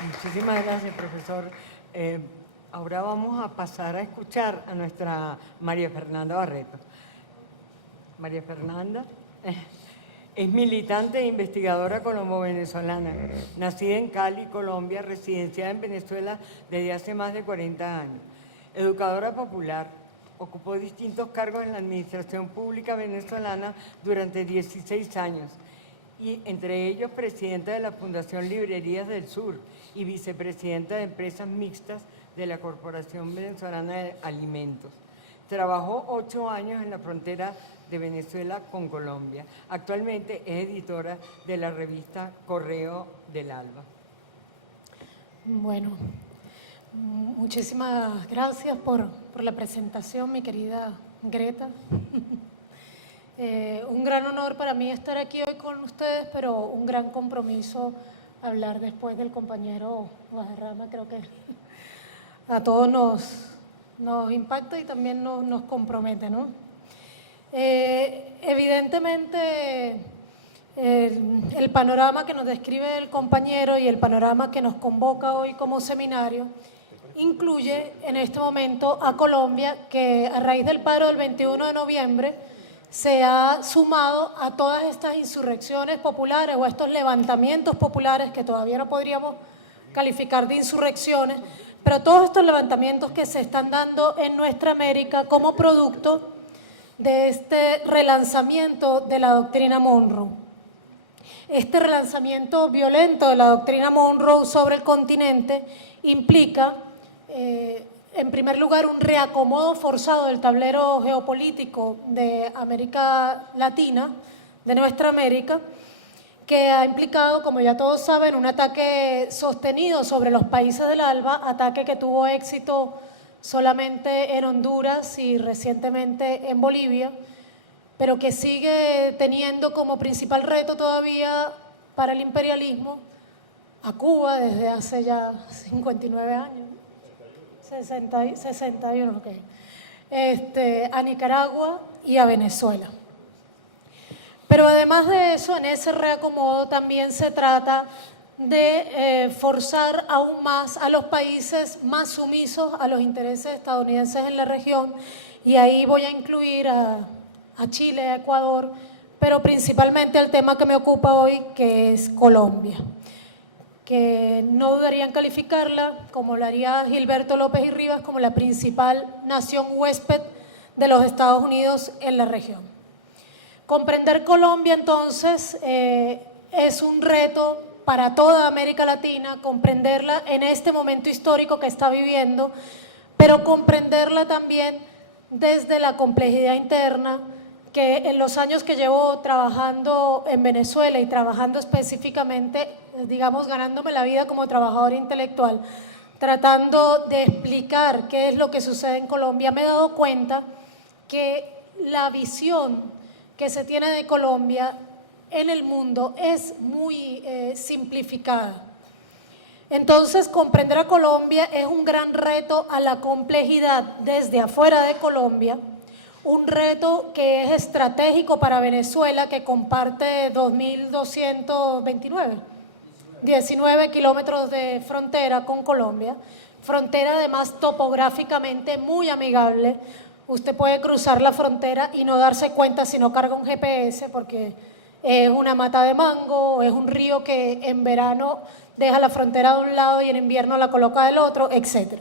Muchísimas gracias, profesor. Ahora vamos a pasar a escuchar a nuestra María Fernanda Barreto. María Fernanda es militante e investigadora colombo-venezolana, nacida en Cali, Colombia, residenciada en Venezuela desde hace más de 40 años. Educadora popular, ocupó distintos cargos en la administración pública venezolana durante 16 años, y entre ellos presidenta de la Fundación Librerías del Sur y vicepresidenta de Empresas Mixtas de la Corporación Venezolana de Alimentos. Trabajó 8 años en la frontera de Venezuela con Colombia. Actualmente es editora de la revista Correo del Alba. Bueno, muchísimas gracias por la presentación, mi querida Greta. Un gran honor para mí estar aquí hoy con ustedes, pero un gran compromiso hablar después del compañero Guadarrama. Creo que a todos nos impacta y también nos compromete, ¿no? Evidentemente, el panorama que nos describe el compañero y el panorama que nos convoca hoy como seminario incluye en este momento a Colombia, que a raíz del paro del 21 de noviembre se ha sumado a todas estas insurrecciones populares o estos levantamientos populares que todavía no podríamos calificar de insurrecciones, pero todos estos levantamientos que se están dando en nuestra América como producto de este relanzamiento de la doctrina Monroe. Este relanzamiento violento de la doctrina Monroe sobre el continente implica, en primer lugar, un reacomodo forzado del tablero geopolítico de América Latina, de nuestra América, que ha implicado, como ya todos saben, un ataque sostenido sobre los países del ALBA, ataque que tuvo éxito solamente en Honduras y recientemente en Bolivia, pero que sigue teniendo como principal reto todavía para el imperialismo a Cuba desde hace ya 59 años. 61, ok. A Nicaragua y a Venezuela. Pero además de eso, en ese reacomodo también se trata de forzar aún más a los países más sumisos a los intereses estadounidenses en la región, y ahí voy a incluir a Chile, a Ecuador, pero principalmente el tema que me ocupa hoy, que es Colombia, que no dudaría en calificarla, como lo haría Gilberto López y Rivas, como la principal nación huésped de los Estados Unidos en la región. Comprender Colombia, entonces, es un reto para toda América Latina, comprenderla en este momento histórico que está viviendo, pero comprenderla también desde la complejidad interna, que en los años que llevo trabajando en Venezuela y trabajando específicamente, digamos, ganándome la vida como trabajadora intelectual, tratando de explicar qué es lo que sucede en Colombia, me he dado cuenta que la visión que se tiene de Colombia en el mundo es muy simplificada. Entonces, comprender a Colombia es un gran reto a la complejidad desde afuera de Colombia, un reto que es estratégico para Venezuela, que comparte 19 kilómetros de frontera con Colombia, frontera además topográficamente muy amigable. Usted puede cruzar la frontera y no darse cuenta si no carga un GPS, porque es una mata de mango, es un río que en verano deja la frontera de un lado y en invierno la coloca del otro, etc.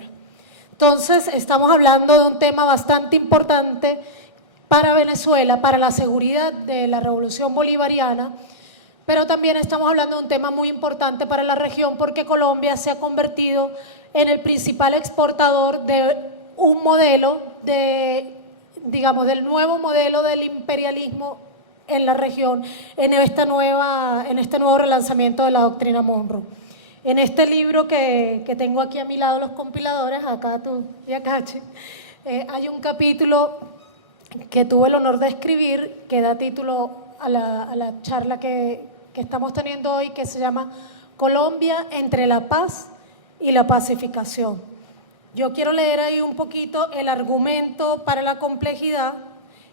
Entonces, estamos hablando de un tema bastante importante para Venezuela, para la seguridad de la revolución bolivariana, pero también estamos hablando de un tema muy importante para la región, porque Colombia se ha convertido en el principal exportador de un modelo, del nuevo modelo del imperialismo en la región, en este nuevo relanzamiento de la doctrina Monroe. En este libro que tengo aquí a mi lado, los compiladores, acá tú y acá, hay un capítulo que tuve el honor de escribir, que da título a la charla que estamos teniendo hoy, que se llama Colombia entre la paz y la pacificación. Yo quiero leer ahí un poquito el argumento para la complejidad.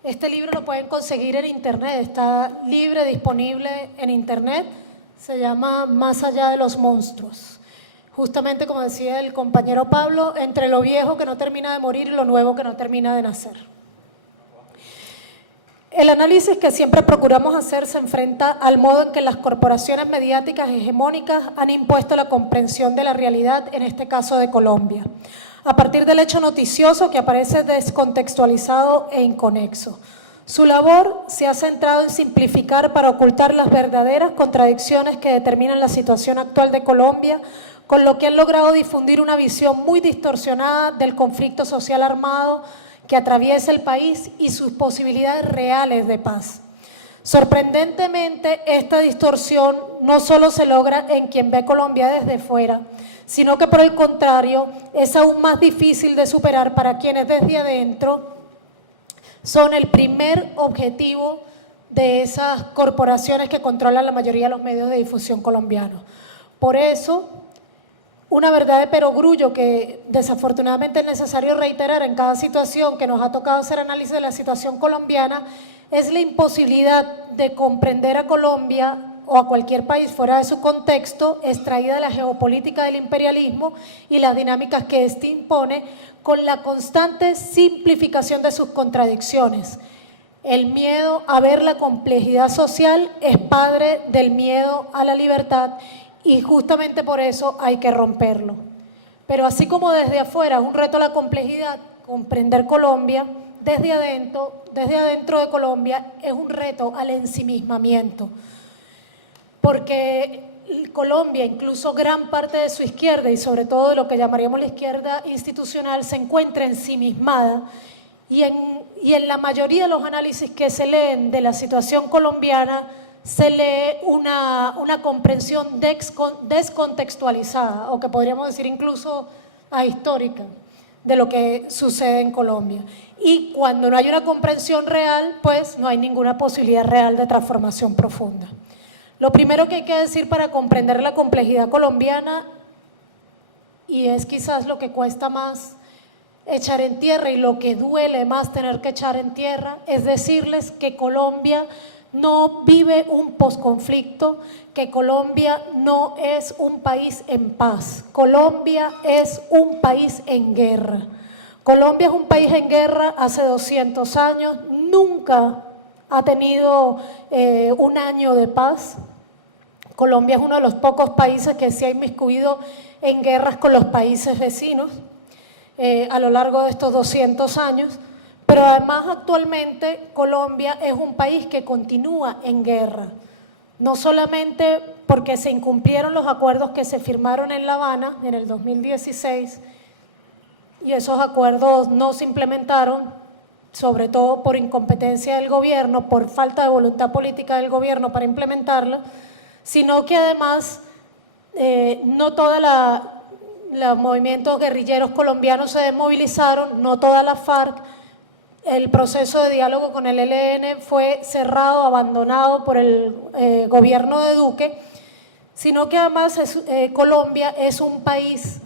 Este libro lo pueden conseguir en internet, está libre, disponible en internet, se llama Más allá de los monstruos. Justamente como decía el compañero Pablo, entre lo viejo que no termina de morir y lo nuevo que no termina de nacer. El análisis que siempre procuramos hacer se enfrenta al modo en que las corporaciones mediáticas hegemónicas han impuesto la comprensión de la realidad, en este caso de Colombia, a partir del hecho noticioso que aparece descontextualizado e inconexo. Su labor se ha centrado en simplificar para ocultar las verdaderas contradicciones que determinan la situación actual de Colombia, con lo que han logrado difundir una visión muy distorsionada del conflicto social armado que atraviesa el país y sus posibilidades reales de paz. Sorprendentemente, esta distorsión no solo se logra en quien ve Colombia desde fuera, sino que por el contrario es aún más difícil de superar para quienes desde adentro son el primer objetivo de esas corporaciones que controlan la mayoría de los medios de difusión colombianos. Por eso, una verdad de perogrullo que desafortunadamente es necesario reiterar en cada situación que nos ha tocado hacer análisis de la situación colombiana es la imposibilidad de comprender a Colombia o a cualquier país fuera de su contexto, extraída de la geopolítica del imperialismo y las dinámicas que éste impone, con la constante simplificación de sus contradicciones. El miedo a ver la complejidad social es padre del miedo a la libertad y justamente por eso hay que romperlo. Pero así como desde afuera es un reto la complejidad, comprender Colombia, desde adentro de Colombia es un reto al ensimismamiento. Porque Colombia, incluso gran parte de su izquierda y sobre todo de lo que llamaríamos la izquierda institucional, se encuentra ensimismada y en la mayoría de los análisis que se leen de la situación colombiana se lee una comprensión descontextualizada o que podríamos decir incluso ahistórica de lo que sucede en Colombia. Y cuando no hay una comprensión real, pues no hay ninguna posibilidad real de transformación profunda. Lo primero que hay que decir para comprender la complejidad colombiana, y es quizás lo que cuesta más echar en tierra y lo que duele más tener que echar en tierra, es decirles que Colombia no vive un posconflicto, que Colombia no es un país en paz. Colombia es un país en guerra. Colombia es un país en guerra hace 200 años, nunca ha tenido un año de paz. Colombia es uno de los pocos países que se ha inmiscuido en guerras con los países vecinos a lo largo de estos 200 años. Pero además actualmente Colombia es un país que continúa en guerra, no solamente porque se incumplieron los acuerdos que se firmaron en La Habana en el 2016 y esos acuerdos no se implementaron, sobre todo por incompetencia del gobierno, por falta de voluntad política del gobierno para implementarlo, sino que además no todos los movimientos guerrilleros colombianos se desmovilizaron, no todas las FARC. El proceso de diálogo con el ELN fue cerrado, abandonado por el gobierno de Duque, sino que además Colombia es un país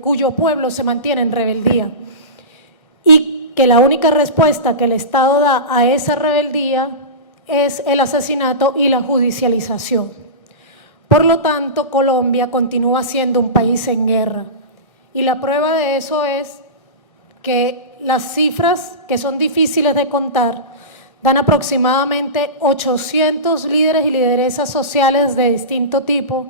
cuyo pueblo se mantiene en rebeldía y que la única respuesta que el Estado da a esa rebeldía es el asesinato y la judicialización. Por lo tanto, Colombia continúa siendo un país en guerra y la prueba de eso es que las cifras, que son difíciles de contar, dan aproximadamente 800 líderes y lideresas sociales de distinto tipo,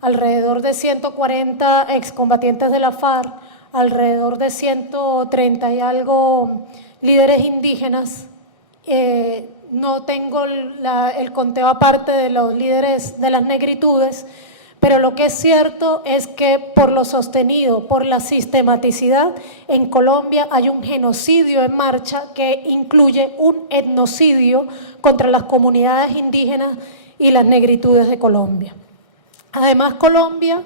alrededor de 140 excombatientes de la FARC, alrededor de 130 y algo líderes indígenas. No tengo el conteo aparte de los líderes de las negritudes, pero lo que es cierto es que por lo sostenido, por la sistematicidad, en Colombia hay un genocidio en marcha que incluye un etnocidio contra las comunidades indígenas y las negritudes de Colombia. Además, Colombia,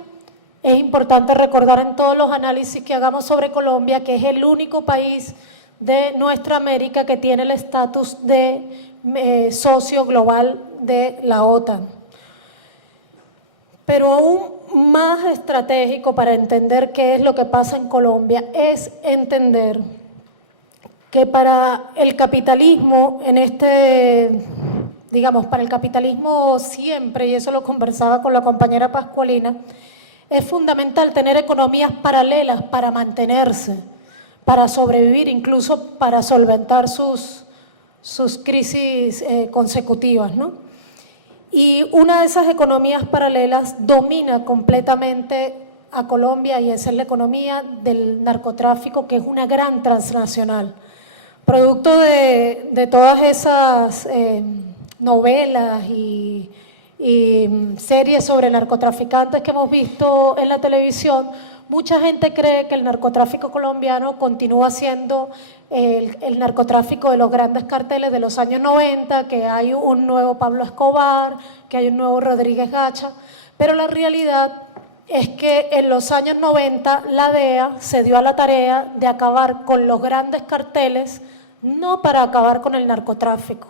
es importante recordar en todos los análisis que hagamos sobre Colombia, que es el único país de nuestra América que tiene el estatus de socio global de la OTAN. Pero aún más estratégico para entender qué es lo que pasa en Colombia es entender que para el capitalismo para el capitalismo siempre, y eso lo conversaba con la compañera Pascualina, es fundamental tener economías paralelas para mantenerse, para sobrevivir, incluso para solventar sus crisis consecutivas, ¿no? Y una de esas economías paralelas domina completamente a Colombia y esa es la economía del narcotráfico, que es una gran transnacional. Producto de todas esas novelas y series sobre narcotraficantes que hemos visto en la televisión, mucha gente cree que el narcotráfico colombiano continúa siendo el narcotráfico de los grandes carteles de los años 90, que hay un nuevo Pablo Escobar, que hay un nuevo Rodríguez Gacha, pero la realidad es que en los años 90 la DEA se dio a la tarea de acabar con los grandes carteles, no para acabar con el narcotráfico,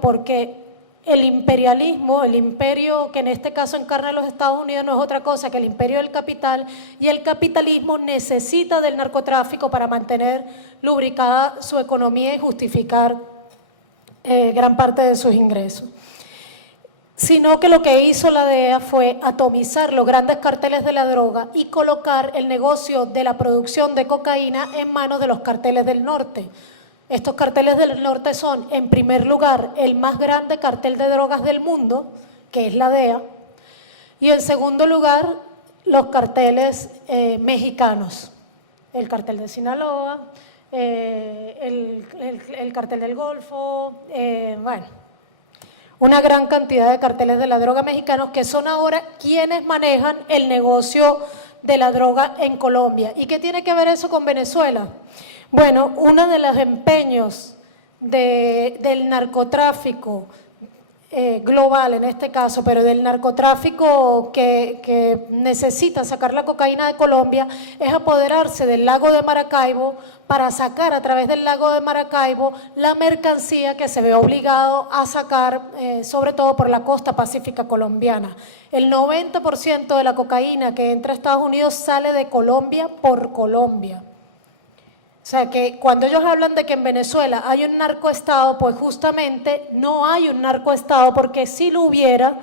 porque el imperialismo, el imperio que en este caso encarna los Estados Unidos, no es otra cosa que el imperio del capital, y el capitalismo necesita del narcotráfico para mantener lubricada su economía y justificar gran parte de sus ingresos. Sino que lo que hizo la DEA fue atomizar los grandes carteles de la droga y colocar el negocio de la producción de cocaína en manos de los carteles del norte. Estos carteles del norte son, en primer lugar, el más grande cartel de drogas del mundo, que es la DEA, y en segundo lugar, los carteles mexicanos, el cartel de Sinaloa, el cartel del Golfo, bueno, una gran cantidad de carteles de la droga mexicanos que son ahora quienes manejan el negocio de la droga en Colombia. ¿Y qué tiene que ver eso con Venezuela? Bueno, uno de los empeños del narcotráfico global en este caso, pero del narcotráfico que necesita sacar la cocaína de Colombia, es apoderarse del lago de Maracaibo para sacar a través del lago de Maracaibo la mercancía que se ve obligado a sacar, sobre todo por la costa pacífica colombiana. El 90% de la cocaína que entra a Estados Unidos sale de Colombia por Colombia. O sea que cuando ellos hablan de que en Venezuela hay un narcoestado, pues justamente no hay un narcoestado, porque si lo hubiera,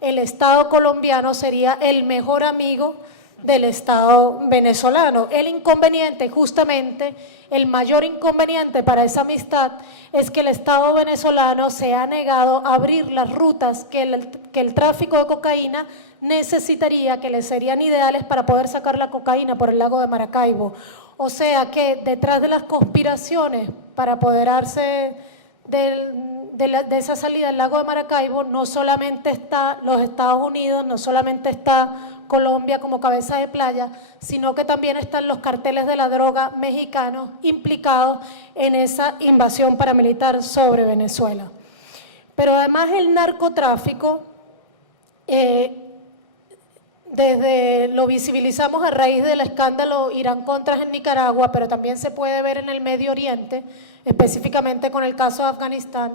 el Estado colombiano sería el mejor amigo del Estado venezolano. El inconveniente, justamente, el mayor inconveniente para esa amistad es que el Estado venezolano se ha negado a abrir las rutas que el tráfico de cocaína necesitaría, que le serían ideales para poder sacar la cocaína por el lago de Maracaibo. O sea que detrás de las conspiraciones para apoderarse de esa salida del lago de Maracaibo no solamente está los Estados Unidos, no solamente está Colombia como cabeza de playa, sino que también están los carteles de la droga mexicanos implicados en esa invasión paramilitar sobre Venezuela. Pero además el narcotráfico, desde lo visibilizamos a raíz del escándalo Irán-Contras en Nicaragua, pero también se puede ver en el Medio Oriente, específicamente con el caso de Afganistán.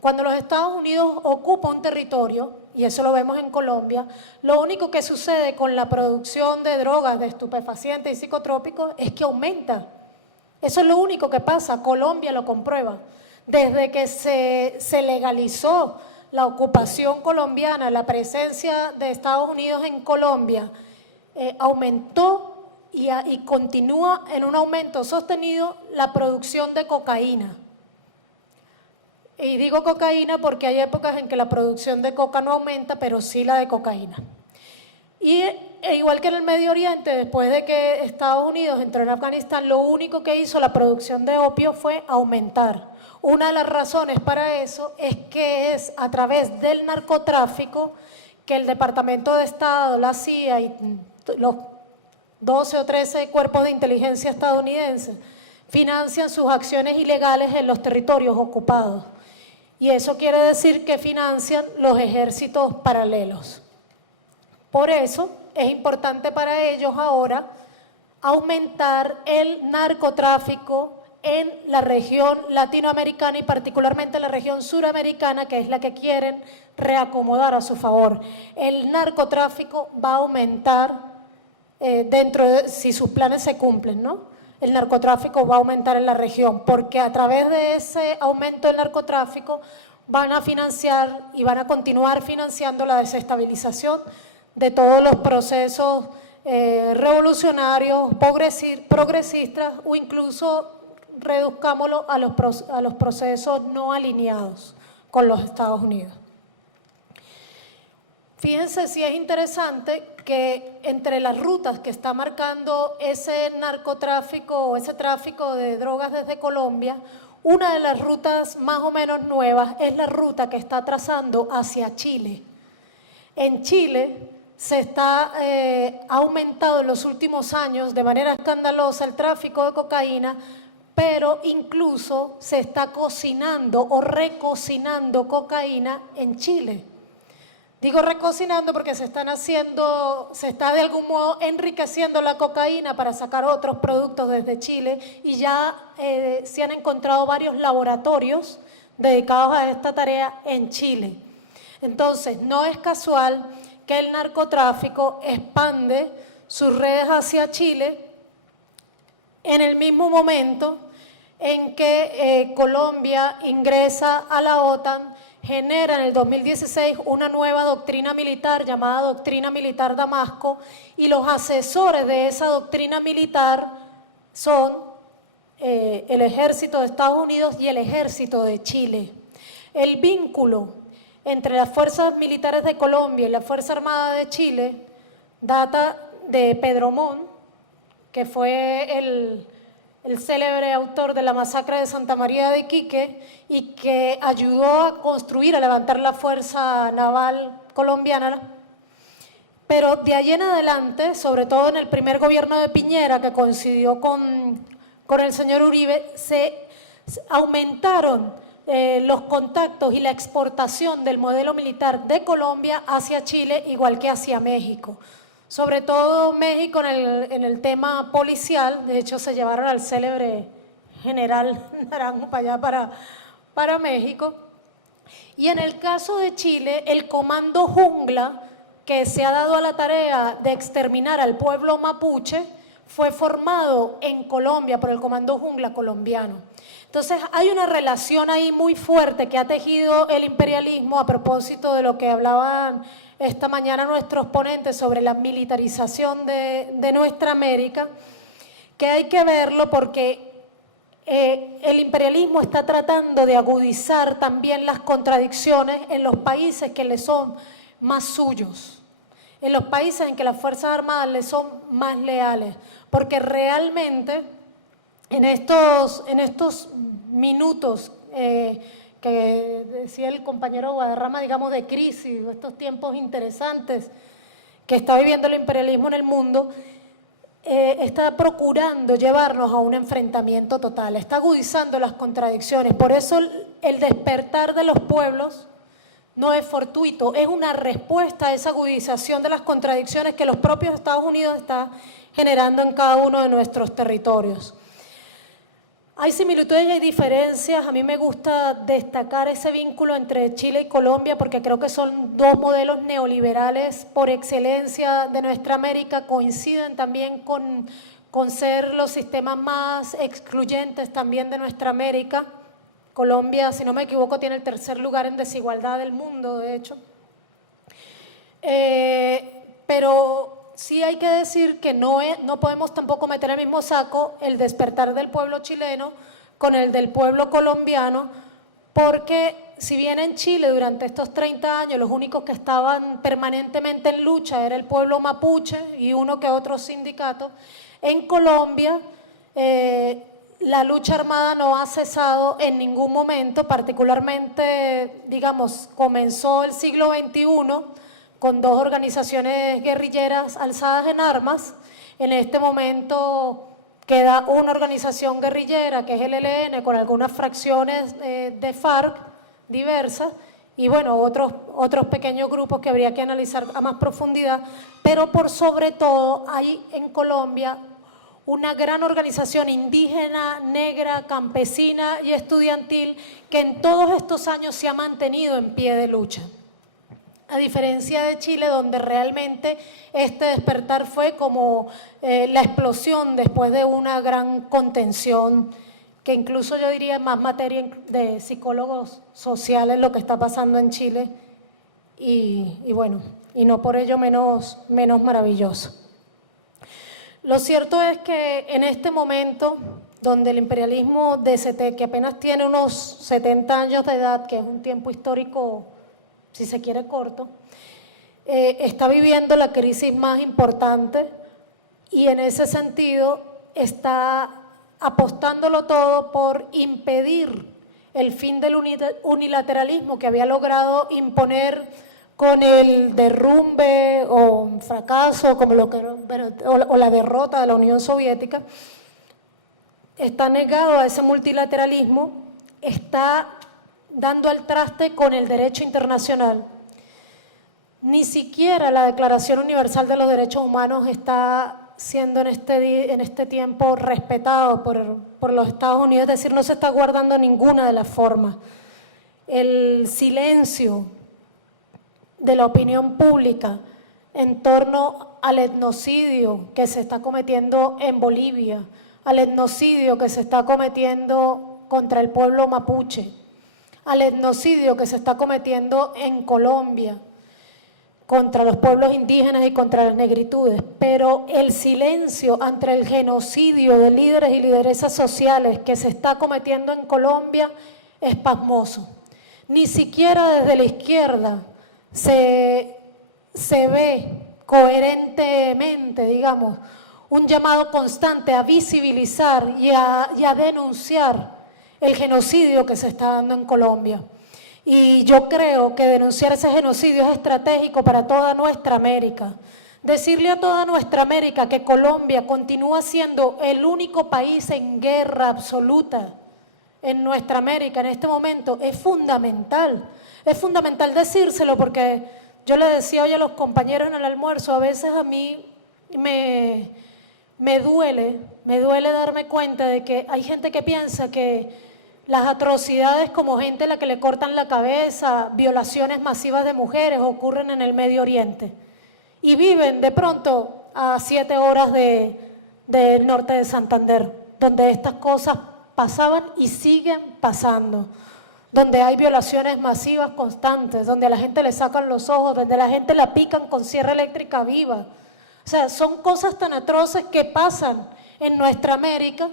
Cuando los Estados Unidos ocupan un territorio, y eso lo vemos en Colombia, lo único que sucede con la producción de drogas, de estupefacientes y psicotrópicos es que aumenta. Eso es lo único que pasa, Colombia lo comprueba. Desde que se legalizó la ocupación colombiana, la presencia de Estados Unidos en Colombia aumentó y continúa en un aumento sostenido la producción de cocaína. Y digo cocaína porque hay épocas en que la producción de coca no aumenta, pero sí la de cocaína. Y igual que en el Medio Oriente, después de que Estados Unidos entró en Afganistán, lo único que hizo la producción de opio fue aumentar. Una de las razones para eso es que es a través del narcotráfico que el Departamento de Estado, la CIA y los 12 o 13 cuerpos de inteligencia estadounidenses financian sus acciones ilegales en los territorios ocupados. Y eso quiere decir que financian los ejércitos paralelos. Por eso es importante para ellos ahora aumentar el narcotráfico en la región latinoamericana y particularmente en la región suramericana, que es la que quieren reacomodar a su favor. El narcotráfico va a aumentar si sus planes se cumplen, ¿no? El narcotráfico va a aumentar en la región, porque a través de ese aumento del narcotráfico van a financiar y van a continuar financiando la desestabilización de todos los procesos revolucionarios, progresistas o incluso reduzcámoslo a los procesos no alineados con los Estados Unidos. Fíjense si es interesante que entre las rutas que está marcando ese narcotráfico o ese tráfico de drogas desde Colombia, una de las rutas más o menos nuevas es la ruta que está trazando hacia Chile. En Chile se está ha aumentado en los últimos años de manera escandalosa el tráfico de cocaína, pero incluso se está cocinando o recocinando cocaína en Chile. Digo recocinando porque se está de algún modo enriqueciendo la cocaína para sacar otros productos desde Chile y ya se han encontrado varios laboratorios dedicados a esta tarea en Chile. Entonces, no es casual que el narcotráfico expande sus redes hacia Chile en el mismo momento en que Colombia ingresa a la OTAN, genera en el 2016 una nueva doctrina militar llamada Doctrina Militar Damasco, y los asesores de esa doctrina militar son el Ejército de Estados Unidos y el Ejército de Chile. El vínculo entre las fuerzas militares de Colombia y la Fuerza Armada de Chile data de Pedro Montt, que fue el célebre autor de la masacre de Santa María de Iquique y que ayudó a construir, a levantar la fuerza naval colombiana. Pero de allí en adelante, sobre todo en el primer gobierno de Piñera, que coincidió con el señor Uribe, se aumentaron los contactos y la exportación del modelo militar de Colombia hacia Chile, igual que hacia México. Sobre todo México en el tema policial. De hecho se llevaron al célebre general Naranjo para allá, para México. Y en el caso de Chile, el Comando Jungla, que se ha dado a la tarea de exterminar al pueblo mapuche, fue formado en Colombia por el Comando Jungla colombiano. Entonces hay una relación ahí muy fuerte que ha tejido el imperialismo, a propósito de lo que hablaban esta mañana nuestros ponentes sobre la militarización de nuestra América, que hay que verlo porque el imperialismo está tratando de agudizar también las contradicciones en los países que le son más suyos, en los países en que las Fuerzas Armadas le son más leales, porque realmente en estos minutos que decía el compañero Guadarrama, digamos, de crisis, estos tiempos interesantes que está viviendo el imperialismo en el mundo, está procurando llevarnos a un enfrentamiento total, está agudizando las contradicciones. Por eso el despertar de los pueblos no es fortuito, es una respuesta a esa agudización de las contradicciones que los propios Estados Unidos está generando en cada uno de nuestros territorios. Hay similitudes y hay diferencias. A mí me gusta destacar ese vínculo entre Chile y Colombia porque creo que son dos modelos neoliberales por excelencia de nuestra América. Coinciden también con ser los sistemas más excluyentes también de nuestra América. Colombia, si no me equivoco, tiene el tercer lugar en desigualdad del mundo, de hecho. Pero sí hay que decir que no podemos tampoco meter en el mismo saco el despertar del pueblo chileno con el del pueblo colombiano, porque si bien en Chile durante estos 30 años los únicos que estaban permanentemente en lucha era el pueblo mapuche y uno que otro sindicato, en Colombia la lucha armada no ha cesado en ningún momento, particularmente, digamos, comenzó el siglo XXI, con dos organizaciones guerrilleras alzadas en armas. En este momento queda una organización guerrillera que es el ELN con algunas fracciones de FARC diversas y bueno, otros pequeños grupos que habría que analizar a más profundidad, pero por sobre todo hay en Colombia una gran organización indígena, negra, campesina y estudiantil que en todos estos años se ha mantenido en pie de lucha. A diferencia de Chile, donde realmente este despertar fue como la explosión después de una gran contención, que incluso yo diría más materia de psicólogos sociales lo que está pasando en Chile. Y bueno, y no por ello menos maravilloso. Lo cierto es que en este momento, donde el imperialismo DCT, que apenas tiene unos 70 años de edad, que es un tiempo histórico, si se quiere, corto, está viviendo la crisis más importante y en ese sentido está apostándolo todo por impedir el fin del unilateralismo que había logrado imponer con el derrumbe o fracaso, como o la derrota de la Unión Soviética. Está negado a ese multilateralismo, está dando al traste con el derecho internacional. Ni siquiera la Declaración Universal de los Derechos Humanos está siendo en este tiempo respetado por los Estados Unidos, es decir, no se está guardando ninguna de las formas. El silencio de la opinión pública en torno al etnocidio que se está cometiendo en Bolivia, al etnocidio que se está cometiendo contra el pueblo mapuche, al etnocidio que se está cometiendo en Colombia, contra los pueblos indígenas y contra las negritudes, pero el silencio ante el genocidio de líderes y lideresas sociales que se está cometiendo en Colombia es pasmoso. Ni siquiera desde la izquierda se ve coherentemente, digamos, un llamado constante a visibilizar y a denunciar el genocidio que se está dando en Colombia. Y yo creo que denunciar ese genocidio es estratégico para toda nuestra América. Decirle a toda nuestra América que Colombia continúa siendo el único país en guerra absoluta en nuestra América en este momento es fundamental. Es fundamental decírselo porque yo le decía hoy a los compañeros en el almuerzo, a veces a mí me duele darme cuenta de que hay gente que piensa que las atrocidades como gente a la que le cortan la cabeza, violaciones masivas de mujeres ocurren en el Medio Oriente y viven de pronto a 7 horas del norte de Santander, donde estas cosas pasaban y siguen pasando, donde hay violaciones masivas constantes, donde a la gente le sacan los ojos, donde a la gente la pican con sierra eléctrica viva. O sea, son cosas tan atroces que pasan en nuestra América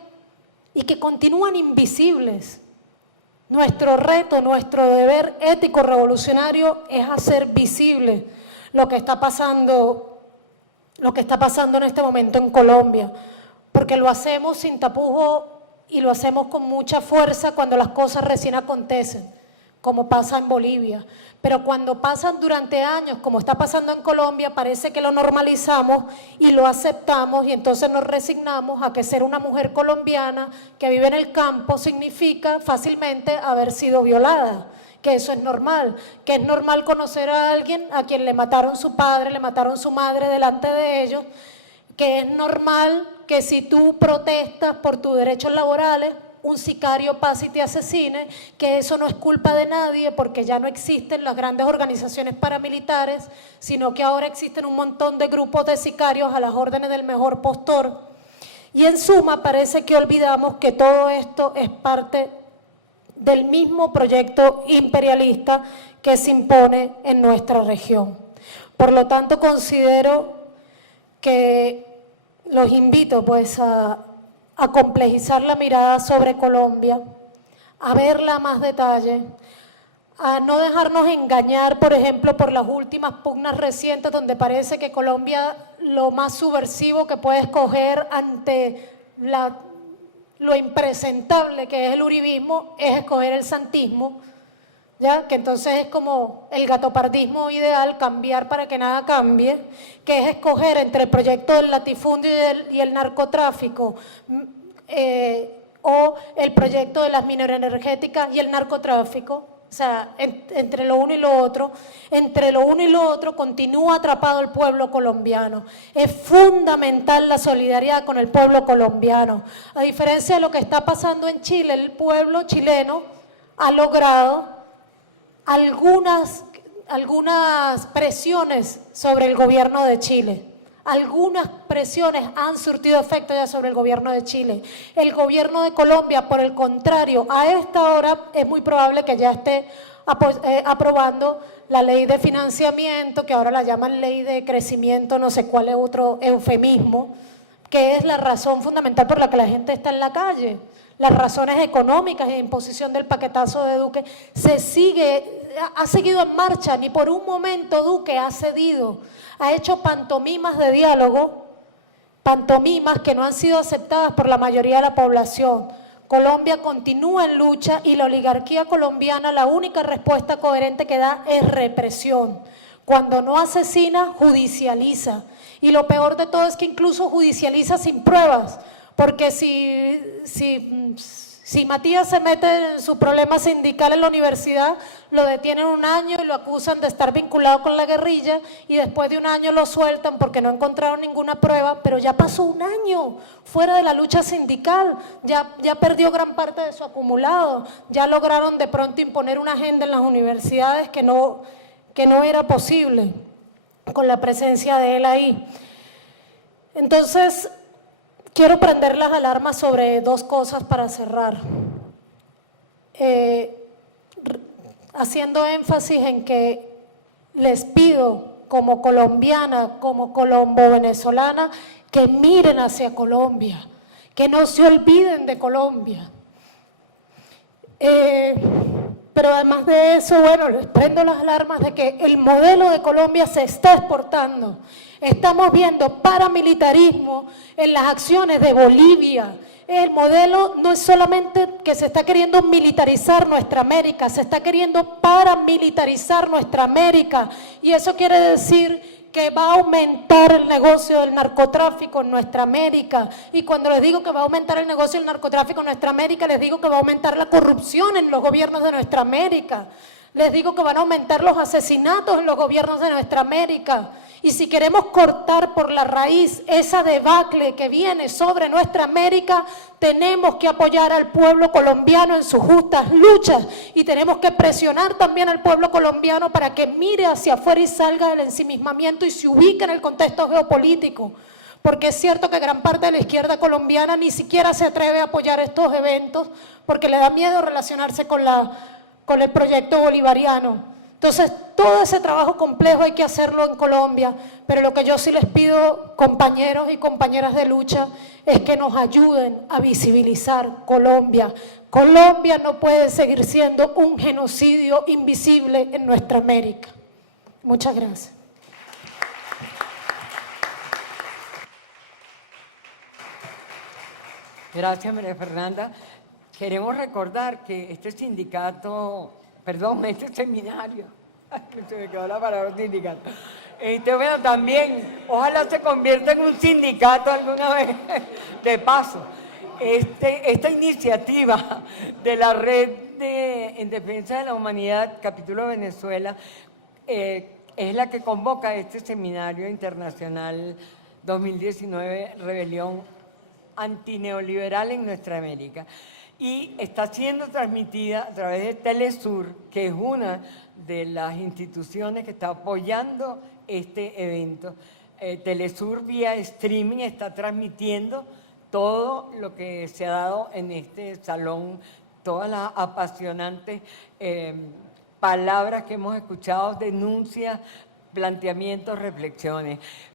y que continúan invisibles. Nuestro reto, nuestro deber ético revolucionario es hacer visible lo que está pasando en este momento en Colombia, porque lo hacemos sin tapujos y lo hacemos con mucha fuerza cuando las cosas recién acontecen, como pasa en Bolivia. Pero cuando pasan durante años, como está pasando en Colombia, parece que lo normalizamos y lo aceptamos y entonces nos resignamos a que ser una mujer colombiana que vive en el campo significa fácilmente haber sido violada, que eso es normal, que es normal conocer a alguien a quien le mataron su padre, le mataron su madre delante de ellos, que es normal que si tú protestas por tus derechos laborales, un sicario pase y te asesine, que eso no es culpa de nadie porque ya no existen las grandes organizaciones paramilitares, sino que ahora existen un montón de grupos de sicarios a las órdenes del mejor postor. Y en suma parece que olvidamos que todo esto es parte del mismo proyecto imperialista que se impone en nuestra región. Por lo tanto, considero que los invito pues a complejizar la mirada sobre Colombia, a verla a más detalle, a no dejarnos engañar, por ejemplo, por las últimas pugnas recientes donde parece que Colombia lo más subversivo que puede escoger ante lo impresentable que es el uribismo es escoger el santismo, ¿ya? Que entonces es como el gatopardismo ideal, cambiar para que nada cambie, que es escoger entre el proyecto del latifundio y el narcotráfico, o el proyecto de las mineroenergéticas y el narcotráfico. O sea, entre lo uno y lo otro continúa atrapado el pueblo colombiano. Es fundamental la solidaridad con el pueblo colombiano. A diferencia de lo que está pasando en Chile, el pueblo chileno ha logrado algunas presiones sobre el gobierno de Chile. Algunas presiones han surtido efecto ya sobre el gobierno de Chile. El gobierno de Colombia, por el contrario, a esta hora es muy probable que ya esté aprobando la ley de financiamiento, que ahora la llaman ley de crecimiento, no sé cuál es otro eufemismo, que es la razón fundamental por la que la gente está en la calle. Las razones económicas e imposición del paquetazo de Duque ha seguido en marcha, ni por un momento Duque ha cedido, ha hecho pantomimas de diálogo, pantomimas que no han sido aceptadas por la mayoría de la población. Colombia continúa en lucha y la oligarquía colombiana, la única respuesta coherente que da es represión. Cuando no asesina, judicializa. Y lo peor de todo es que incluso judicializa sin pruebas, porque si Matías se mete en su problema sindical en la universidad, lo detienen 1 año y lo acusan de estar vinculado con la guerrilla y después de 1 año lo sueltan porque no encontraron ninguna prueba, pero ya pasó 1 año fuera de la lucha sindical, ya perdió gran parte de su acumulado, ya lograron de pronto imponer una agenda en las universidades que no era posible con la presencia de él ahí. Entonces, quiero prender las alarmas sobre 2 cosas para cerrar. Haciendo énfasis en que les pido como colombiana, como colombo-venezolana, que miren hacia Colombia, que no se olviden de Colombia. Pero además de eso, bueno, les prendo las alarmas de que el modelo de Colombia se está exportando. Estamos viendo paramilitarismo en las acciones de Bolivia. El modelo no es solamente que se está queriendo militarizar nuestra América, se está queriendo paramilitarizar nuestra América. Y eso quiere decir que va a aumentar el negocio del narcotráfico en nuestra América. Y cuando les digo que va a aumentar el negocio del narcotráfico en nuestra América, les digo que va a aumentar la corrupción en los gobiernos de nuestra América. Les digo que van a aumentar los asesinatos en los gobiernos de nuestra América. Y si queremos cortar por la raíz esa debacle que viene sobre nuestra América, tenemos que apoyar al pueblo colombiano en sus justas luchas y tenemos que presionar también al pueblo colombiano para que mire hacia afuera y salga del ensimismamiento y se ubique en el contexto geopolítico. Porque es cierto que gran parte de la izquierda colombiana ni siquiera se atreve a apoyar estos eventos porque le da miedo relacionarse con el proyecto bolivariano. Entonces, todo ese trabajo complejo hay que hacerlo en Colombia, pero lo que yo sí les pido, compañeros y compañeras de lucha, es que nos ayuden a visibilizar Colombia. Colombia no puede seguir siendo un genocidio invisible en nuestra América. Muchas gracias. Gracias, María Fernanda. Queremos recordar que este seminario, se me quedó la palabra sindicato. Bueno, también, ojalá se convierta en un sindicato alguna vez, de paso. Esta iniciativa de la Red en Defensa de la Humanidad, capítulo Venezuela, es la que convoca este seminario internacional 2019, Rebelión Antineoliberal en Nuestra América. Y está siendo transmitida a través de Telesur, que es una de las instituciones que está apoyando este evento. Telesur vía streaming está transmitiendo todo lo que se ha dado en este salón, todas las apasionantes palabras que hemos escuchado, denuncias, planteamientos, reflexiones.